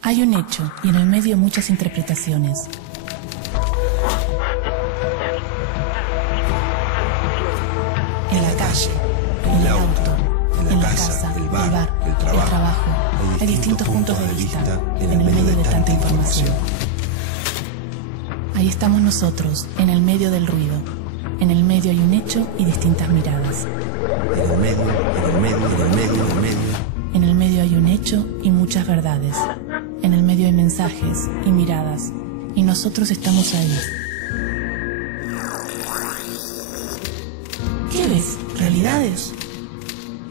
Hay un hecho y en el medio muchas interpretaciones. En la calle, en el auto, en la casa, el bar, el trabajo. Hay distintos puntos de vista en el medio de tanta información. Ahí estamos nosotros, en el medio del ruido. En el medio hay un hecho y distintas miradas. En el medio, en el medio, en el medio, en el medio. En el medio hay un hecho y muchas verdades. En el medio hay mensajes y miradas. Y nosotros estamos ahí. ¿Qué ves? ¿Realidades?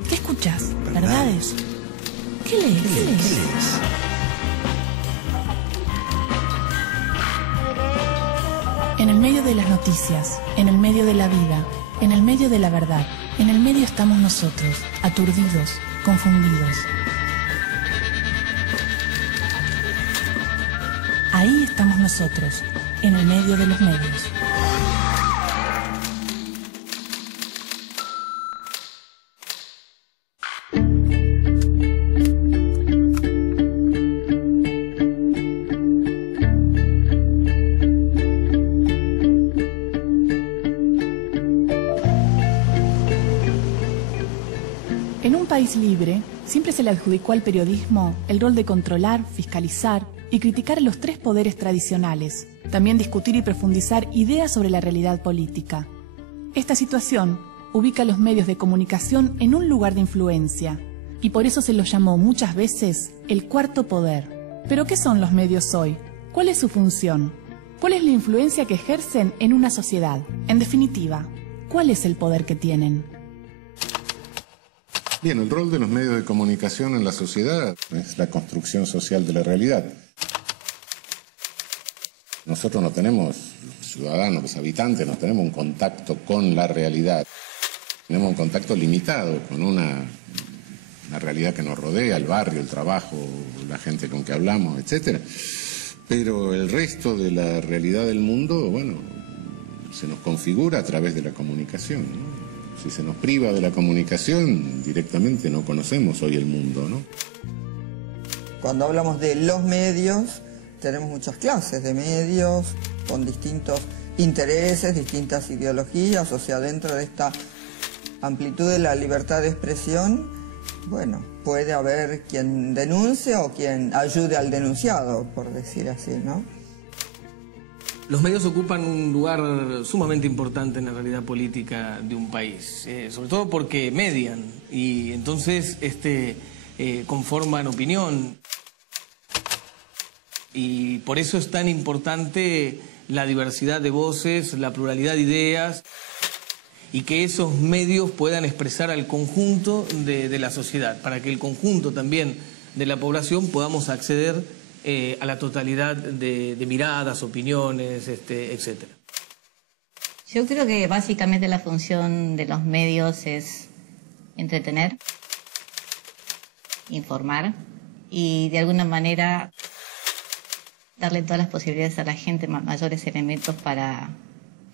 ¿Qué escuchas? ¿Verdades? ¿Qué lees? ¿Qué lees? En el medio de las noticias, en el medio de la vida, en el medio de la verdad, en el medio estamos nosotros, aturdidos, confundidos. Ahí estamos nosotros, en el medio de los medios. En un país libre, siempre se le adjudicó al periodismo el rol de controlar, fiscalizar y criticar a los tres poderes tradicionales. También discutir y profundizar ideas sobre la realidad política. Esta situación ubica a los medios de comunicación en un lugar de influencia y por eso se los llamó muchas veces el cuarto poder. ¿Pero qué son los medios hoy? ¿Cuál es su función? ¿Cuál es la influencia que ejercen en una sociedad? En definitiva, ¿cuál es el poder que tienen? Bien, el rol de los medios de comunicación en la sociedad es la construcción social de la realidad. Nosotros no tenemos, los ciudadanos, los habitantes, no tenemos un contacto con la realidad. Tenemos un contacto limitado con una realidad que nos rodea, el barrio, el trabajo, la gente con que hablamos, etc. Pero el resto de la realidad del mundo, bueno, se nos configura a través de la comunicación, ¿no? Si se nos priva de la comunicación, directamente no conocemos hoy el mundo, ¿no? Cuando hablamos de los medios, tenemos muchas clases de medios con distintos intereses, distintas ideologías, o sea, dentro de esta amplitud de la libertad de expresión, bueno, puede haber quien denuncie o quien ayude al denunciado, por decir así, ¿no? Los medios ocupan un lugar sumamente importante en la realidad política de un país, sobre todo porque median y entonces conforman opinión. Y por eso es tan importante la diversidad de voces, la pluralidad de ideas y que esos medios puedan expresar al conjunto de la sociedad, para que el conjunto también de la población podamos acceder a la totalidad de miradas, opiniones, etc. Yo creo que básicamente la función de los medios es entretener, informar y de alguna manera darle todas las posibilidades a la gente, mayores elementos para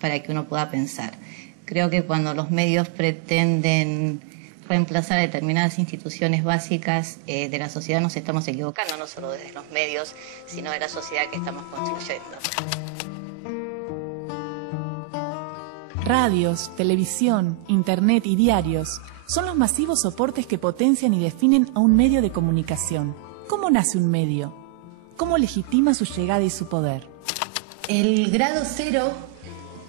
que uno pueda pensar. Creo que cuando los medios pretenden reemplazar determinadas instituciones básicas de la sociedad nos estamos equivocando, no solo desde los medios, sino de la sociedad que estamos construyendo. Radios, televisión, internet y diarios son los masivos soportes que potencian y definen a un medio de comunicación. ¿Cómo nace un medio? ¿Cómo legitima su llegada y su poder? El grado cero,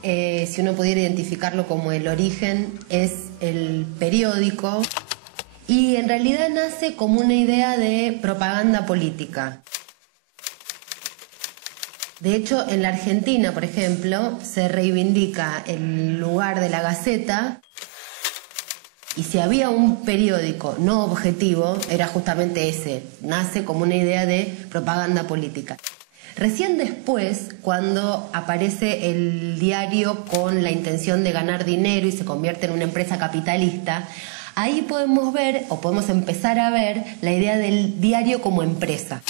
si uno pudiera identificarlo como el origen, es el periódico y en realidad nace como una idea de propaganda política. De hecho, en la Argentina, por ejemplo, se reivindica el lugar de la Gaceta y si había un periódico no objetivo, era justamente ese. Nace como una idea de propaganda política. Recién después, cuando aparece el diario con la intención de ganar dinero y se convierte en una empresa capitalista, ahí podemos ver, o podemos empezar a ver, la idea del diario como empresa.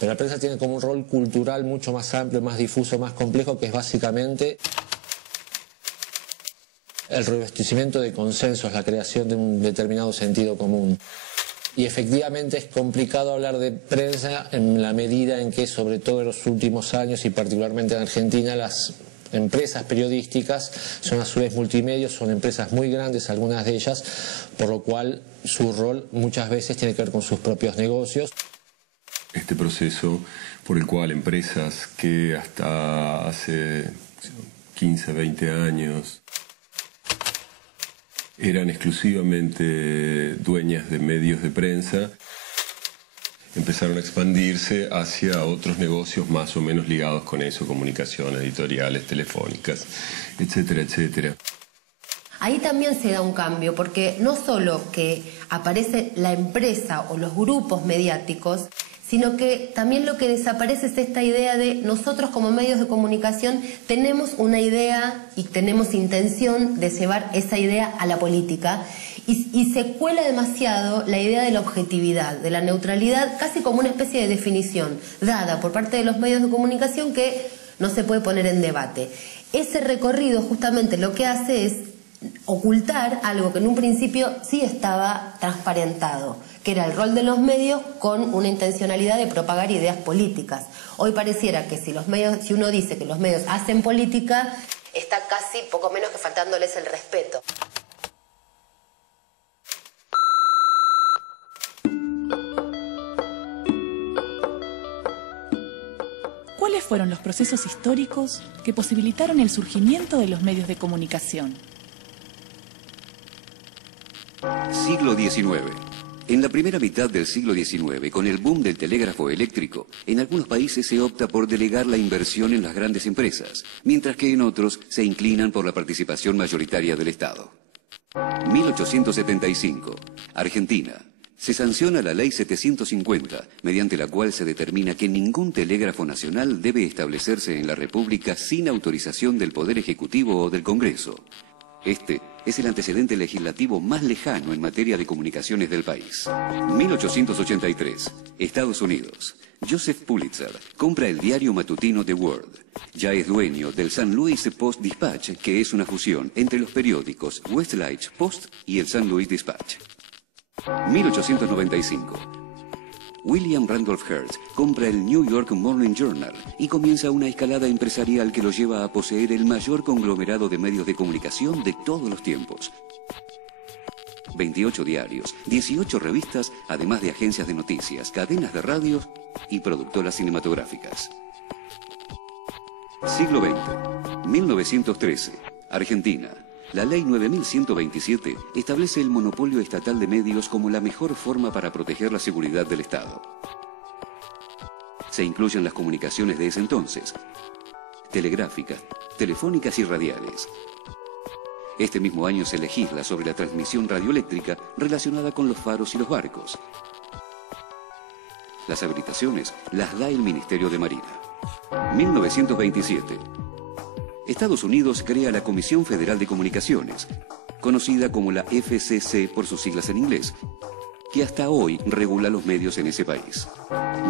Pero la prensa tiene como un rol cultural mucho más amplio, más difuso, más complejo, que es básicamente el revestimiento de consensos, la creación de un determinado sentido común. Y efectivamente es complicado hablar de prensa en la medida en que, sobre todo en los últimos años y particularmente en Argentina, las empresas periodísticas son a su vez multimedios, son empresas muy grandes, algunas de ellas, por lo cual su rol muchas veces tiene que ver con sus propios negocios. Este proceso por el cual empresas que hasta hace 15, 20 años eran exclusivamente dueñas de medios de prensa, empezaron a expandirse hacia otros negocios más o menos ligados con eso, comunicación, editoriales, telefónicas, etcétera, etcétera. Ahí también se da un cambio, porque no solo que aparece la empresa o los grupos mediáticos, sino que también lo que desaparece es esta idea de nosotros como medios de comunicación tenemos una idea y tenemos intención de llevar esa idea a la política, y se cuela demasiado la idea de la objetividad, de la neutralidad, casi como una especie de definición dada por parte de los medios de comunicación que no se puede poner en debate. Ese recorrido justamente lo que hace es ocultar algo que en un principio sí estaba transparentado, que era el rol de los medios con una intencionalidad de propagar ideas políticas. Hoy pareciera que si uno dice que los medios hacen política, está casi poco menos que faltándoles el respeto. ¿Cuáles fueron los procesos históricos que posibilitaron el surgimiento de los medios de comunicación? Siglo XIX. En la primera mitad del siglo XIX, con el boom del telégrafo eléctrico, en algunos países se opta por delegar la inversión en las grandes empresas, mientras que en otros se inclinan por la participación mayoritaria del Estado. 1875. Argentina. Se sanciona la Ley 750, mediante la cual se determina que ningún telégrafo nacional debe establecerse en la República sin autorización del Poder Ejecutivo o del Congreso. Este es el antecedente legislativo más lejano en materia de comunicaciones del país. 1883. Estados Unidos. Joseph Pulitzer compra el diario matutino The World. Ya es dueño del St. Louis Post-Dispatch, que es una fusión entre los periódicos Westlaich Post y el St. Louis Dispatch. 1895. William Randolph Hearst compra el New York Morning Journal y comienza una escalada empresarial que lo lleva a poseer el mayor conglomerado de medios de comunicación de todos los tiempos. 28 diarios, 18 revistas, además de agencias de noticias, cadenas de radios y productoras cinematográficas. Siglo XX. 1913. Argentina. La Ley 9127 establece el monopolio estatal de medios como la mejor forma para proteger la seguridad del Estado. Se incluyen las comunicaciones de ese entonces, telegráficas, telefónicas y radiales. Este mismo año se legisla sobre la transmisión radioeléctrica relacionada con los faros y los barcos. Las habilitaciones las da el Ministerio de Marina. 1927. Estados Unidos crea la Comisión Federal de Comunicaciones, conocida como la FCC por sus siglas en inglés, que hasta hoy regula los medios en ese país.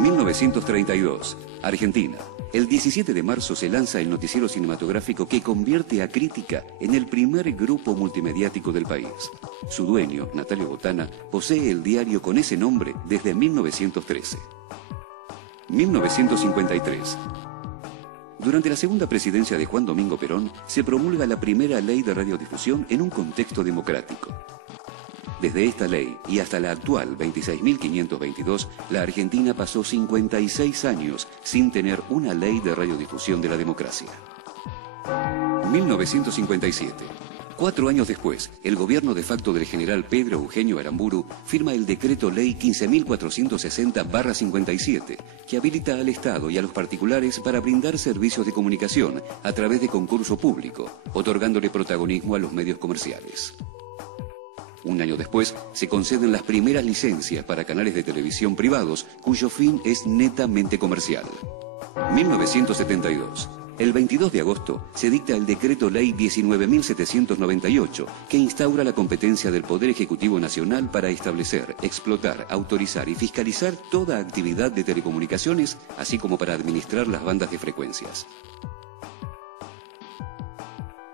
1932. Argentina. El 17 de marzo se lanza el noticiero cinematográfico que convierte a Crítica en el primer grupo multimediático del país. Su dueño, Natalio Botana, posee el diario con ese nombre desde 1913. 1953. Durante la segunda presidencia de Juan Domingo Perón, se promulga la primera ley de radiodifusión en un contexto democrático. Desde esta ley y hasta la actual 26.522, la Argentina pasó 56 años sin tener una ley de radiodifusión de la democracia. 1957. 4 años después, el gobierno de facto del general Pedro Eugenio Aramburu firma el decreto ley 15.460/57, que habilita al Estado y a los particulares para brindar servicios de comunicación a través de concurso público, otorgándole protagonismo a los medios comerciales. Un año después, se conceden las primeras licencias para canales de televisión privados, cuyo fin es netamente comercial. 1972. El 22 de agosto se dicta el Decreto Ley 19.798, que instaura la competencia del Poder Ejecutivo Nacional para establecer, explotar, autorizar y fiscalizar toda actividad de telecomunicaciones, así como para administrar las bandas de frecuencias.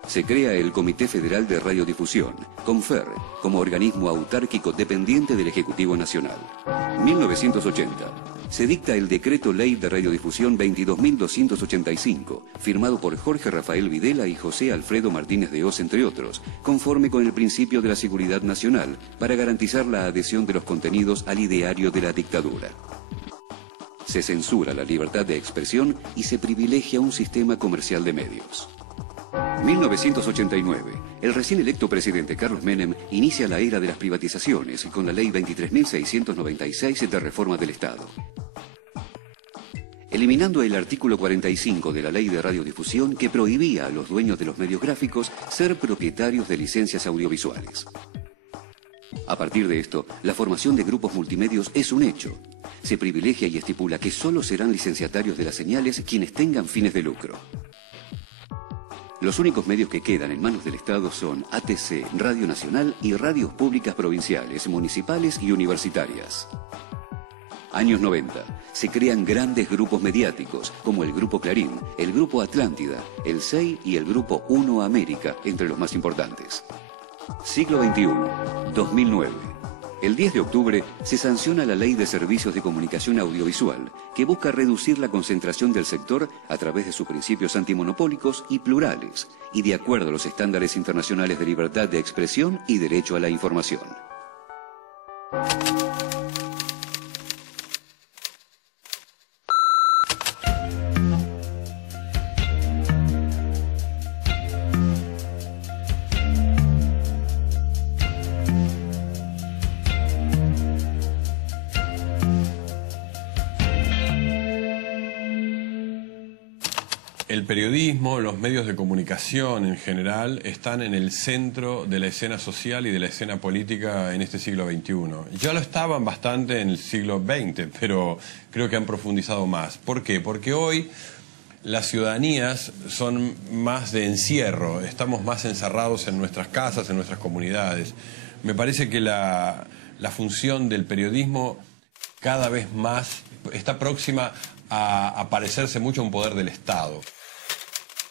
Se crea el Comité Federal de Radiodifusión, CONFER, como organismo autárquico dependiente del Ejecutivo Nacional. 1980. Se dicta el Decreto Ley de Radiodifusión 22.285, firmado por Jorge Rafael Videla y José Alfredo Martínez de Hoz, entre otros, conforme con el principio de la seguridad nacional, para garantizar la adhesión de los contenidos al ideario de la dictadura. Se censura la libertad de expresión y se privilegia un sistema comercial de medios. 1989. El recién electo presidente Carlos Menem inicia la era de las privatizaciones con la Ley 23.696 de Reforma del Estado. Eliminando el artículo 45 de la Ley de Radiodifusión que prohibía a los dueños de los medios gráficos ser propietarios de licencias audiovisuales. A partir de esto, la formación de grupos multimedios es un hecho. Se privilegia y estipula que solo serán licenciatarios de las señales quienes tengan fines de lucro. Los únicos medios que quedan en manos del Estado son ATC, Radio Nacional y radios públicas provinciales, municipales y universitarias. Años 90. Se crean grandes grupos mediáticos, como el Grupo Clarín, el Grupo Atlántida, el SEI y el Grupo Uno América, entre los más importantes. Siglo XXI. 2009. El 10 de octubre se sanciona la Ley de Servicios de Comunicación Audiovisual, que busca reducir la concentración del sector a través de sus principios antimonopólicos y plurales, y de acuerdo a los estándares internacionales de libertad de expresión y derecho a la información. El periodismo, los medios de comunicación en general, están en el centro de la escena social y de la escena política en este siglo XXI. Ya lo estaban bastante en el siglo XX, pero creo que han profundizado más. ¿Por qué? Porque hoy las ciudadanías son más de encierro, estamos más encerrados en nuestras casas, en nuestras comunidades. Me parece que la función del periodismo cada vez más está próxima a parecerse mucho a un poder del Estado.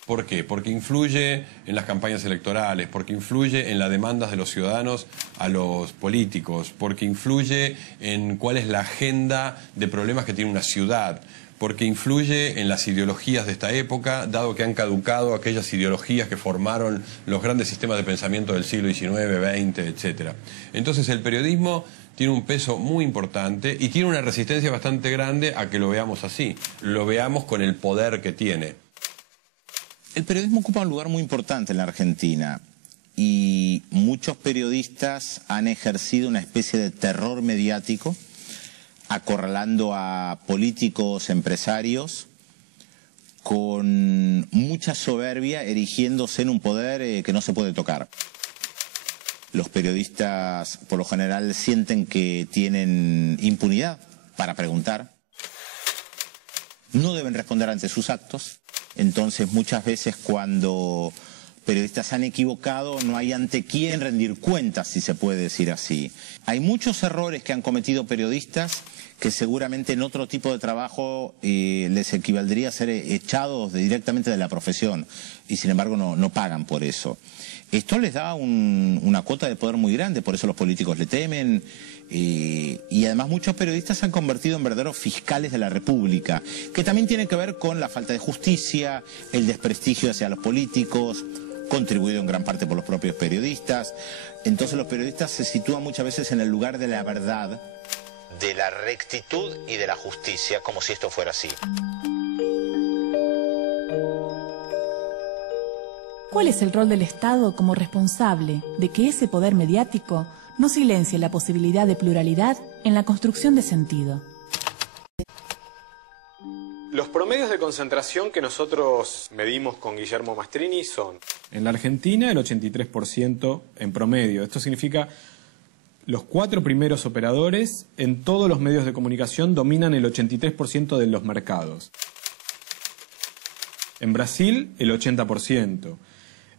¿Por qué? Porque influye en las campañas electorales, porque influye en las demandas de los ciudadanos a los políticos, porque influye en cuál es la agenda de problemas que tiene una ciudad, porque influye en las ideologías de esta época, dado que han caducado aquellas ideologías que formaron los grandes sistemas de pensamiento del siglo XIX, XX, etc. Entonces el periodismo tiene un peso muy importante y tiene una resistencia bastante grande a que lo veamos así, lo veamos con el poder que tiene. El periodismo ocupa un lugar muy importante en la Argentina y muchos periodistas han ejercido una especie de terror mediático, acorralando a políticos, empresarios, con mucha soberbia, erigiéndose en un poder que no se puede tocar. Los periodistas, por lo general, sienten que tienen impunidad para preguntar. No deben responder ante sus actos. Entonces, muchas veces cuando periodistas se han equivocado, no hay ante quién rendir cuentas, si se puede decir así. Hay muchos errores que han cometido periodistas que seguramente en otro tipo de trabajo les equivaldría a ser echados directamente de la profesión y sin embargo no pagan por eso. Esto les da una cuota de poder muy grande, por eso los políticos le temen y además muchos periodistas se han convertido en verdaderos fiscales de la República, que también tiene que ver con la falta de justicia, el desprestigio hacia los políticos, contribuido en gran parte por los propios periodistas. Entonces los periodistas se sitúan muchas veces en el lugar de la verdad, de la rectitud y de la justicia, como si esto fuera así. ¿Cuál es el rol del Estado como responsable de que ese poder mediático no silencie la posibilidad de pluralidad en la construcción de sentido? Los promedios de concentración que nosotros medimos con Guillermo Mastrini son: en la Argentina el 83% en promedio. Esto significa los 4 primeros operadores en todos los medios de comunicación dominan el 83% de los mercados. En Brasil, el 80%.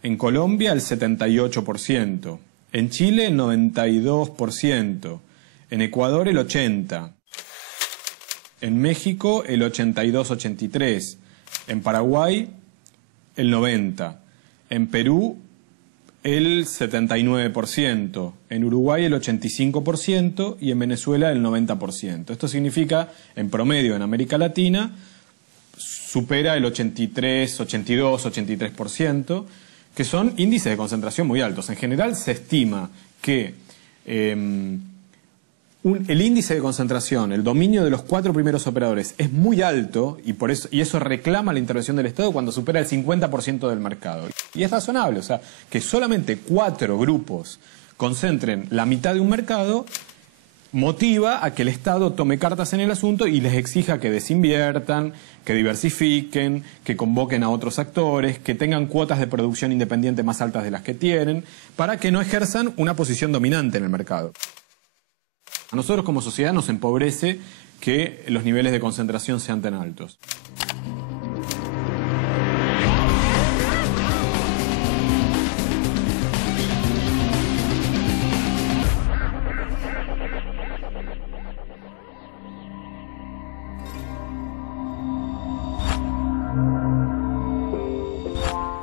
En Colombia, el 78%. En Chile, el 92%. En Ecuador, el 80%. En México, el 82-83%. En Paraguay, el 90%. En Perú, el 79%. En Uruguay, el 85%. Y en Venezuela, el 90%. Esto significa, en promedio, en América Latina, supera el 83, 82, 83%, que son índices de concentración muy altos. En general, se estima que el índice de concentración, el dominio de los 4 primeros operadores es muy alto y eso reclama la intervención del Estado cuando supera el 50% del mercado. Y es razonable, o sea, que solamente 4 grupos concentren la mitad de un mercado motiva a que el Estado tome cartas en el asunto y les exija que desinviertan, que diversifiquen, que convoquen a otros actores, que tengan cuotas de producción independiente más altas de las que tienen, para que no ejerzan una posición dominante en el mercado. A nosotros como sociedad nos empobrece que los niveles de concentración sean tan altos.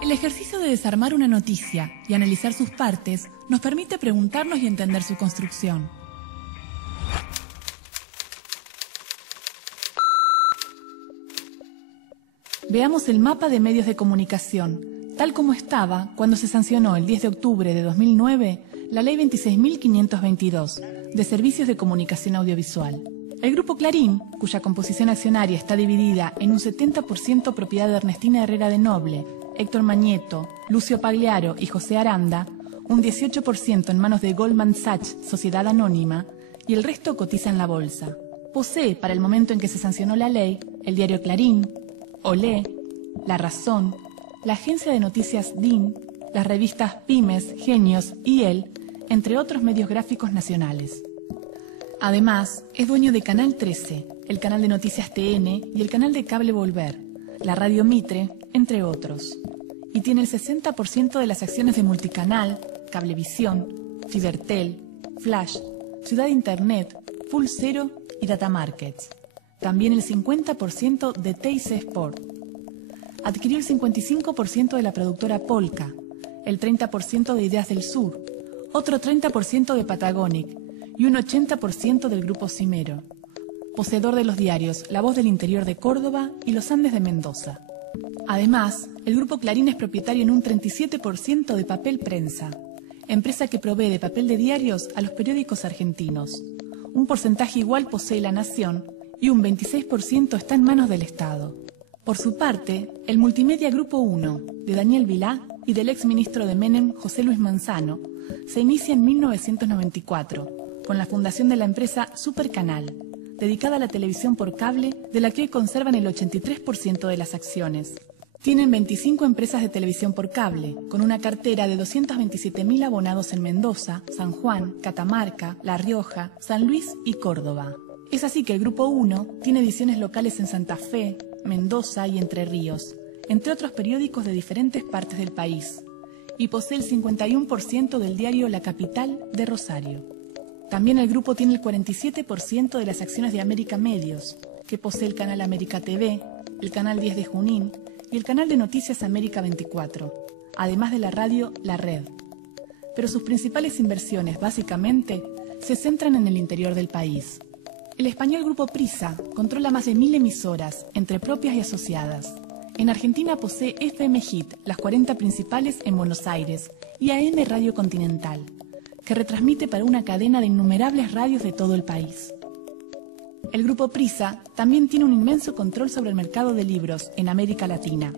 El ejercicio de desarmar una noticia y analizar sus partes nos permite preguntarnos y entender su construcción. Veamos el mapa de medios de comunicación, tal como estaba cuando se sancionó el 10 de octubre de 2009 la Ley 26.522 de Servicios de Comunicación Audiovisual. El Grupo Clarín, cuya composición accionaria está dividida en un 70% propiedad de Ernestina Herrera de Noble, Héctor Mañeto, Lucio Pagliaro y José Aranda, un 18% en manos de Goldman Sachs, Sociedad Anónima, y el resto cotiza en la bolsa. Posee, para el momento en que se sancionó la ley, el diario Clarín, Olé, La Razón, la agencia de noticias DIN, las revistas Pymes, Genios y El, entre otros medios gráficos nacionales. Además, es dueño de Canal 13, el canal de noticias TN y el canal de cable Volver, la radio Mitre, entre otros. Y tiene el 60% de las acciones de Multicanal, Cablevisión, Fibertel, Flash, Ciudad Internet, Full Cero y Data Markets. También el 50% de TIC Sport. Adquirió el 55% de la productora Polka, el 30% de Ideas del Sur, otro 30% de Patagonic y un 80% del Grupo Cimero. Poseedor de los diarios La Voz del Interior de Córdoba y Los Andes de Mendoza. Además, el Grupo Clarín es propietario en un 37% de Papel Prensa, empresa que provee de papel de diarios a los periódicos argentinos. Un porcentaje igual posee La Nación y un 26% está en manos del Estado. Por su parte, el Multimedia Grupo 1, de Daniel Vilá y del exministro de Menem, José Luis Manzano, se inicia en 1994, con la fundación de la empresa Supercanal, dedicada a la televisión por cable, de la que hoy conservan el 83% de las acciones. Tienen 25 empresas de televisión por cable, con una cartera de 227.000 abonados en Mendoza, San Juan, Catamarca, La Rioja, San Luis y Córdoba. Es así que el Grupo 1 tiene ediciones locales en Santa Fe, Mendoza y Entre Ríos, entre otros periódicos de diferentes partes del país, y posee el 51% del diario La Capital de Rosario. También el grupo tiene el 47% de las acciones de América Medios, que posee el canal América TV, el canal 10 de Junín y el canal de noticias América 24, además de la radio La Red. Pero sus principales inversiones, básicamente, se centran en el interior del país. El español Grupo Prisa controla más de 1000 emisoras, entre propias y asociadas. En Argentina posee FM Hit, las 40 principales en Buenos Aires, y AM Radio Continental, que retransmite para una cadena de innumerables radios de todo el país. El Grupo Prisa también tiene un inmenso control sobre el mercado de libros en América Latina,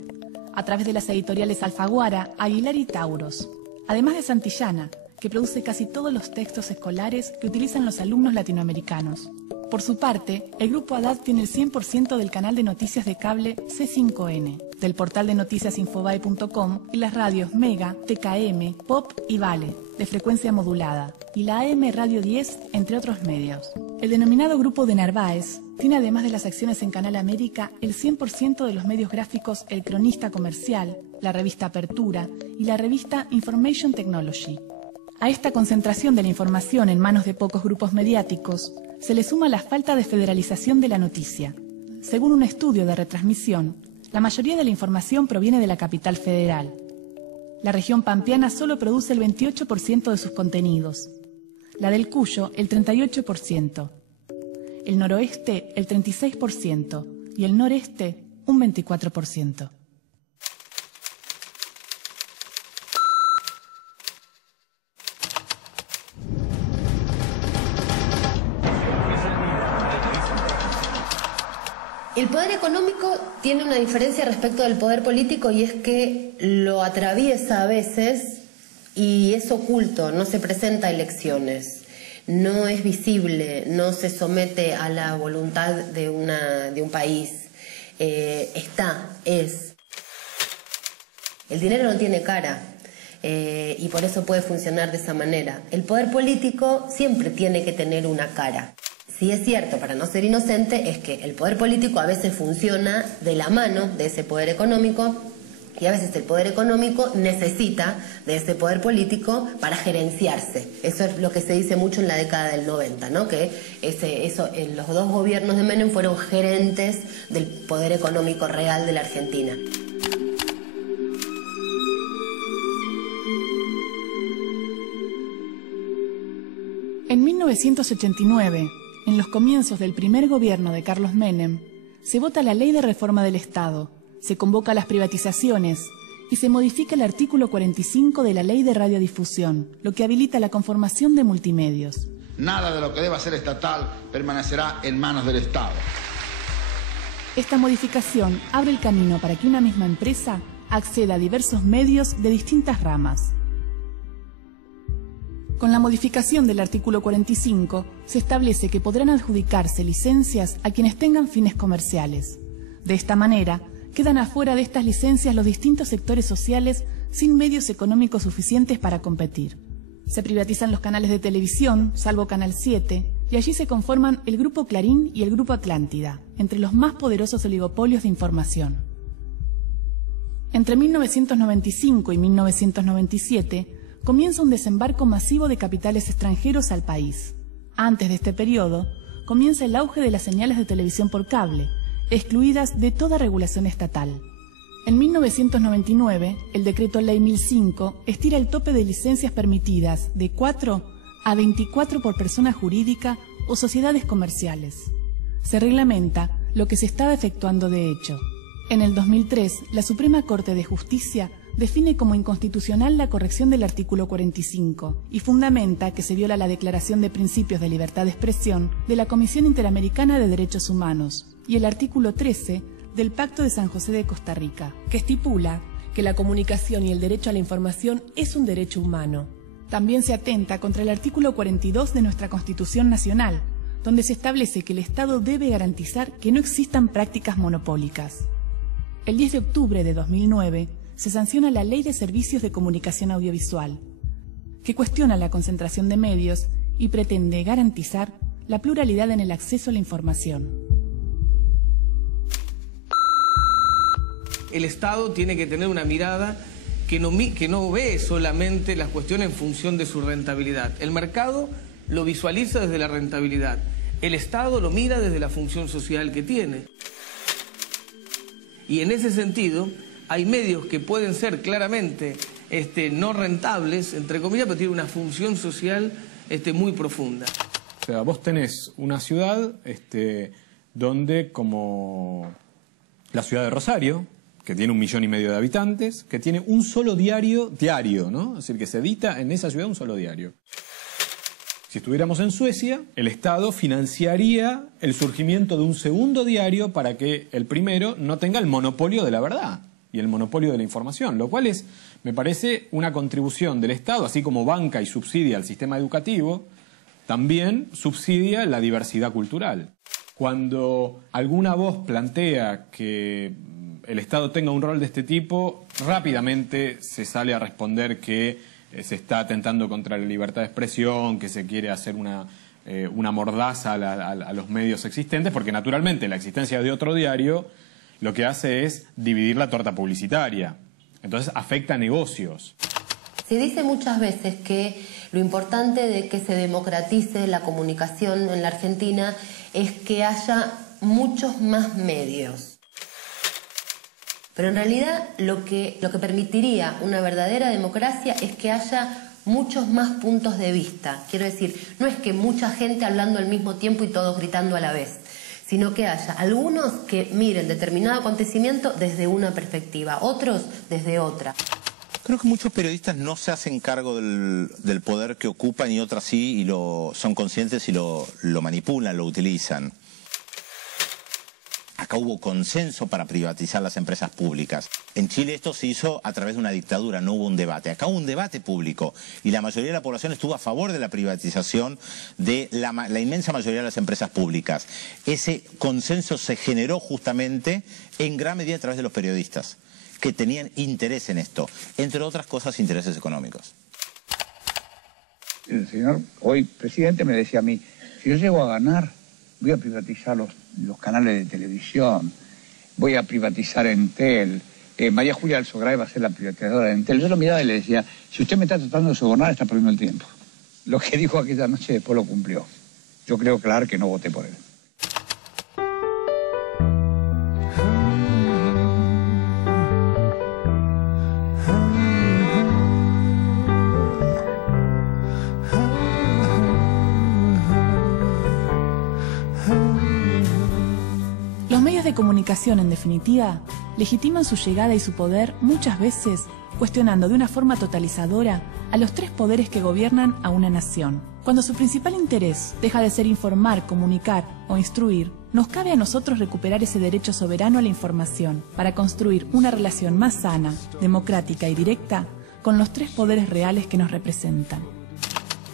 a través de las editoriales Alfaguara, Aguilar y Tauros, además de Santillana, que produce casi todos los textos escolares que utilizan los alumnos latinoamericanos. Por su parte, el Grupo Haddad tiene el 100% del canal de noticias de cable C5N, del portal de noticias Infobae.com y las radios Mega, TKM, Pop y Vale. de frecuencia modulada, y la AM Radio 10, entre otros medios. El denominado Grupo de Narváez tiene, además de las acciones en Canal América, el 100% de los medios gráficos El Cronista Comercial, la revista Apertura y la revista Information Technology. A esta concentración de la información en manos de pocos grupos mediáticos se le suma la falta de federalización de la noticia. Según un estudio de retransmisión, la mayoría de la información proviene de la capital federal. La región pampeana solo produce el 28% de sus contenidos, la del Cuyo el 38%, el noroeste el 36% y el noreste un 24%. El poder económico tiene una diferencia respecto del poder político, y es que lo atraviesa a veces y es oculto, no se presenta a elecciones, no es visible, no se somete a la voluntad de un país. Es. El dinero no tiene cara. Y por eso puede funcionar de esa manera. El poder político siempre tiene que tener una cara. Sí es cierto, para no ser inocente, es que el poder político a veces funciona de la mano de ese poder económico, y a veces el poder económico necesita de ese poder político para gerenciarse. Eso es lo que se dice mucho en la década del 90, ¿no? Que los dos gobiernos de Menem fueron gerentes del poder económico real de la Argentina. En 1989, en los comienzos del primer gobierno de Carlos Menem, se vota la Ley de Reforma del Estado, se convoca las privatizaciones y se modifica el artículo 45 de la Ley de Radiodifusión, lo que habilita la conformación de multimedios. Nada de lo que deba ser estatal permanecerá en manos del Estado. Esta modificación abre el camino para que una misma empresa acceda a diversos medios de distintas ramas. Con la modificación del artículo 45, se establece que podrán adjudicarse licencias a quienes tengan fines comerciales. De esta manera, quedan afuera de estas licencias los distintos sectores sociales sin medios económicos suficientes para competir. Se privatizan los canales de televisión, salvo Canal 7, y allí se conforman el Grupo Clarín y el Grupo Atlántida, entre los más poderosos oligopolios de información. Entre 1995 y 1997, comienza un desembarco masivo de capitales extranjeros al país. Antes de este periodo, comienza el auge de las señales de televisión por cable, excluidas de toda regulación estatal. En 1999, el Decreto Ley 1005 estira el tope de licencias permitidas de 4 a 24 por persona jurídica o sociedades comerciales. Se reglamenta lo que se estaba efectuando de hecho. En el 2003, la Suprema Corte de Justicia define como inconstitucional la corrección del artículo 45 y fundamenta que se viola la Declaración de Principios de Libertad de Expresión de la Comisión Interamericana de Derechos Humanos y el artículo 13 del Pacto de San José de Costa Rica, que estipula que la comunicación y el derecho a la información es un derecho humano. También se atenta contra el artículo 42 de nuestra Constitución Nacional, donde se establece que el Estado debe garantizar que no existan prácticas monopólicas. El 10 de octubre de 2009, se sanciona la Ley de Servicios de Comunicación Audiovisual, que cuestiona la concentración de medios y pretende garantizar la pluralidad en el acceso a la información. El Estado tiene que tener una mirada que no ve solamente las cuestiones en función de su rentabilidad. El mercado lo visualiza desde la rentabilidad. El Estado lo mira desde la función social que tiene. Y en ese sentido, hay medios que pueden ser claramente no rentables, entre comillas, pero tienen una función social muy profunda. O sea, vos tenés una ciudad donde, como la ciudad de Rosario, que tiene 1,5 millones de habitantes, que tiene un solo diario, ¿no? Es decir, que se edita en esa ciudad un solo diario. Si estuviéramos en Suecia, el Estado financiaría el surgimiento de un segundo diario para que el primero no tenga el monopolio de la verdad y el monopolio de la información, lo cual me parece una contribución del Estado, así como banca y subsidia al sistema educativo, también subsidia la diversidad cultural. Cuando alguna voz plantea que el Estado tenga un rol de este tipo, rápidamente se sale a responder que se está atentando contra la libertad de expresión, que se quiere hacer una mordaza a los medios existentes, porque naturalmente la existencia de otro diario lo que hace es dividir la torta publicitaria. Entonces afecta a negocios. Se dice muchas veces que lo importante de que se democratice la comunicación en la Argentina es que haya muchos más medios. Pero en realidad lo que permitiría una verdadera democracia es que haya muchos más puntos de vista. Quiero decir, no es que mucha gente hablando al mismo tiempo y todos gritando a la vez, sino que haya algunos que miren determinado acontecimiento desde una perspectiva, otros desde otra. Creo que muchos periodistas no se hacen cargo del poder que ocupan y otras sí, y son conscientes y lo manipulan, lo utilizan. Acá hubo consenso para privatizar las empresas públicas. En Chile esto se hizo a través de una dictadura, no hubo un debate. Acá hubo un debate público y la mayoría de la población estuvo a favor de la privatización de la inmensa mayoría de las empresas públicas. Ese consenso se generó justamente en gran medida a través de los periodistas, que tenían interés en esto, entre otras cosas intereses económicos. El señor, hoy presidente, me decía a mí, si yo llego a ganar, voy a privatizar los canales de televisión, voy a privatizar Entel, María Julia Alzogaray va a ser la privatizadora de Entel. Yo lo miraba y le decía, si usted me está tratando de sobornar, está perdiendo el tiempo. Lo que dijo aquella noche después lo cumplió. Yo creo claro que no voté por él. Los medios de comunicación, en definitiva, legitiman su llegada y su poder muchas veces cuestionando de una forma totalizadora a los tres poderes que gobiernan a una nación. Cuando su principal interés deja de ser informar, comunicar o instruir, nos cabe a nosotros recuperar ese derecho soberano a la información para construir una relación más sana, democrática y directa con los tres poderes reales que nos representan.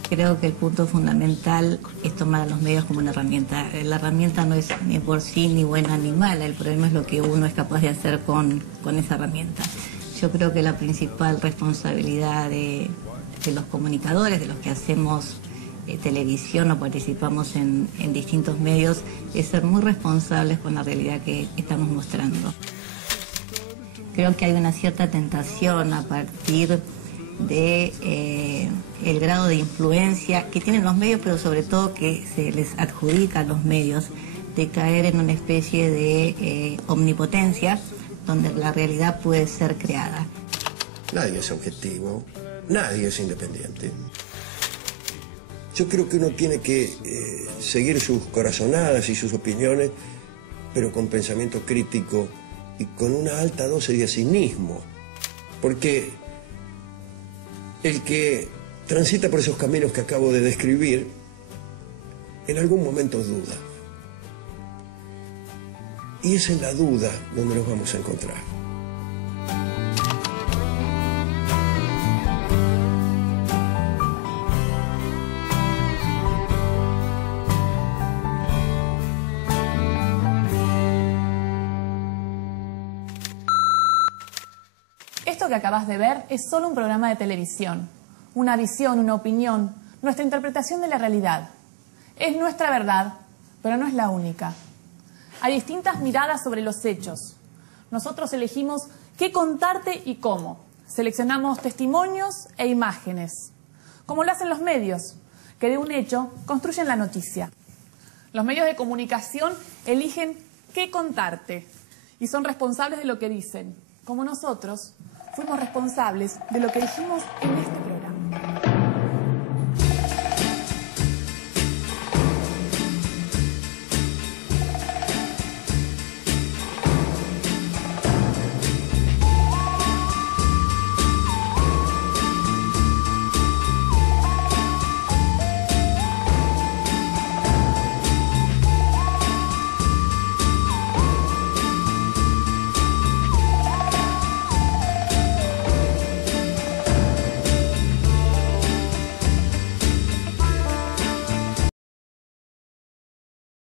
Creo que el punto fundamental es tomar a los medios como una herramienta. La herramienta no es ni por sí ni buena ni mala, el problema es lo que uno es capaz de hacer con esa herramienta. Yo creo que la principal responsabilidad de los comunicadores, de los que hacemos televisión o participamos en distintos medios, es ser muy responsables con la realidad que estamos mostrando. Creo que hay una cierta tentación a partir de el grado de influencia que tienen los medios, pero sobre todo que se les adjudica a los medios, de caer en una especie de omnipotencia donde la realidad puede ser creada. Nadie es objetivo, nadie es independiente. Yo creo que uno tiene que seguir sus corazonadas y sus opiniones, pero con pensamiento crítico y con una alta dosis de cinismo, porque el que transita por esos caminos que acabo de describir, en algún momento duda. Y es en la duda donde nos vamos a encontrar. Esto que acabas de ver es solo un programa de televisión. Una visión, una opinión, nuestra interpretación de la realidad. Es nuestra verdad, pero no es la única. Hay distintas miradas sobre los hechos. Nosotros elegimos qué contarte y cómo. Seleccionamos testimonios e imágenes, como lo hacen los medios, que de un hecho construyen la noticia. Los medios de comunicación eligen qué contarte y son responsables de lo que dicen, como nosotros fuimos responsables de lo que dijimos en este programa.